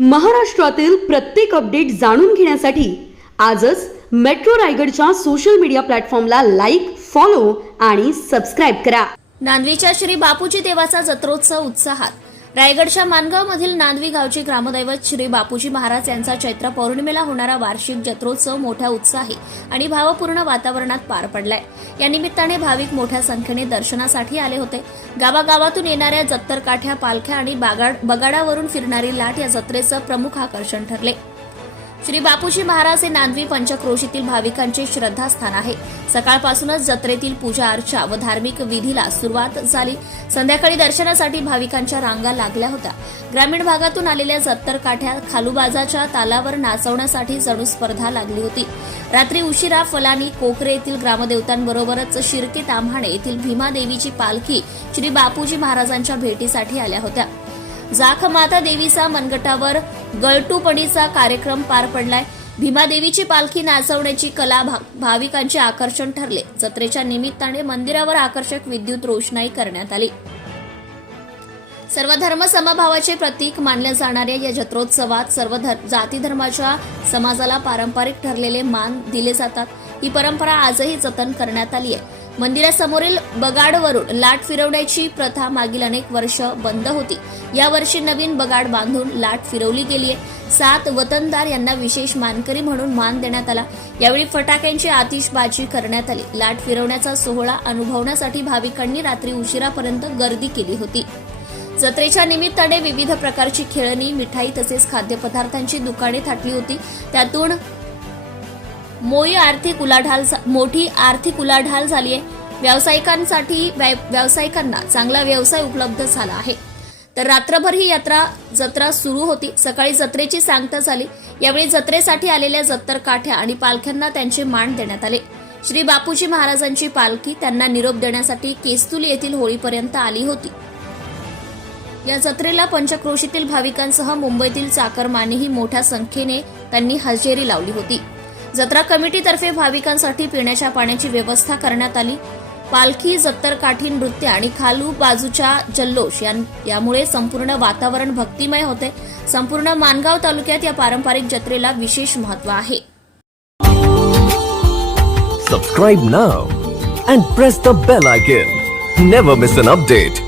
महाराष्ट्रातील प्रत्येक अपडेट जाणून घेण्यासाठी आजच मेट्रो रायगडच्या सोशल मीडिया प्लॅटफॉर्मला लाईक फॉलो आणि सबस्क्राईब करा. नांदवीच्या श्री बापूजी देवाचा जत्रोत्सव उत्साहात. रायगडच्या मानगावमधील नांदवी गावचे ग्रामदैवत श्री बापूजी महाराज यांचा चैत्र पौर्णिमेला होणारा वार्षिक जत्रोत्सव मोठ्या उत्साही आणि भावपूर्ण वातावरणात पार पडलाय. या निमित्ताने भाविक मोठ्या संख्येने दर्शनासाठी आले होते. गावागावातून येणाऱ्या जत्तरकाठ्या पालख्या आणि बागाड बगाडावरून फिरणारी लाट या जत्रेचं प्रमुख आकर्षण ठरले. श्री बापूजी महाराज हे नांदवी पंचक्रोशीतील भाविकांचे श्रद्धास्थान आहे. सकाळपासूनच जत्रेतील पूजा अर्चा व धार्मिक विधीला सुरुवात झाली. संध्याकाळी दर्शनासाठी भाविकांच्या रांगा लागल्या होत्या. ग्रामीण भागातून आलेल्या जत्तर काठ्या खालूबाजाच्या तालावर नाचवण्यासाठी जणू स्पर्धा लागली होती. रात्री उशिरा फलानी कोकरे येथील ग्रामदेवतांबरोबरच शिर्के ताम्हाणे येथील भीमादेवीची पालखी श्री बापूजी महाराजांच्या भेटीसाठी आल्या होत्या. जाख माता देवीचा मनगटावर गळटूपणीचा कार्यक्रम पार पडलाय. भीमादेवीची पालखी नाचवण्याची कला भा- भाविकांचे आकर्षण ठरले. जत्रेच्या निमित्ताने मंदिरावर आकर्षक विद्युत रोषणाई करण्यात आली. सर्व धर्म समभावाचे प्रतीक मानल्या जाणाऱ्या या जत्रोत्सवात सर्व धर- जाती धर्माच्या समाजाला पारंपरिक ठरलेले मान दिले जातात. ही परंपरा आजही जतन करण्यात आली आहे. मंदिरासमोरील बगाडवरून लाट फिरवण्याची प्रथा मागील अनेक वर्ष बंद होती. यावर्षी नवीन बगाड बांधून लाट फिरवली गेली आहे सात वतनदार यांना विशेष मानकरी म्हणून मान देण्यात आला. यावेळी फटाक्यांची आतिषबाजी करण्यात आली. लाट फिरवण्याचा सोहळा अनुभवण्यासाठी भाविकांनी रात्री उशिरापर्यंत गर्दी केली होती. जत्रेच्या निमित्ताने विविध प्रकारची खेळणी मिठाई तसेच खाद्यपदार्थांची दुकाने थाटली होती. त्यातून मोठी आर्थिक उलाढाल मोठी आर्थिक उलाढाल झाली आहे व्यावसायिकांसाठी व्यावसायिकांना चांगला व्यवसाय उपलब्ध झाला आहे. तर रात्रभर ही यात्रा जत्रा सुरू होती. सकाळी जत्रेची सांगता झाली. यावेळी जत्रेसाठी आलेल्या जत्तर काठ्या आणि पालख्यांना त्यांचे मान देण्यात आले. श्री बापूजी महाराजांची पालखी त्यांना निरोप देण्यासाठी केस्तुली येथील होळीपर्यंत आली होती. या जत्रेला पंचक्रोशीतील भाविकांसह मुंबईतील चाकरमानेही मोठ्या संख्येने त्यांनी हजेरी लावली होती. जत्रा कमिटीतर्फे भाविकांसाठी पिण्याच्या पाण्याची व्यवस्था करण्यात आली. पालखी जत्तरकाठी नृत्य आणि खालू बाजूच्या जल्लोष यामुळे संपूर्ण वातावरण भक्तिमय होते. संपूर्ण मानगाव तालुक्यात या पारंपरिक जत्रेला विशेष महत्त्व आहे. Subscribe now and press the bell icon never miss an update